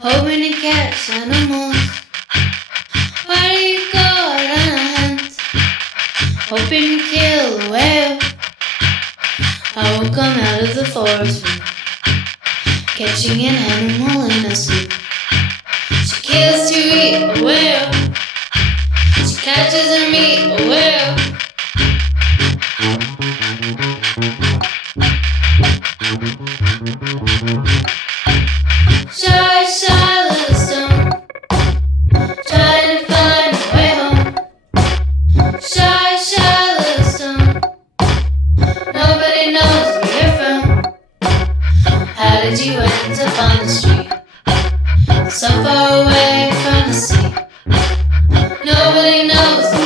hoping to catch animals. Why do you go out on a hunt, hoping to kill a whale? I will come out of the forest catching an animal in a soup. She kills to eat a whale, she catches her meat a whale. Shy, shy little stone, trying to find a way home. Shy, shy little stone, nobody knows where you're from. How did you end up on the street, so far away from the sea? Nobody knows.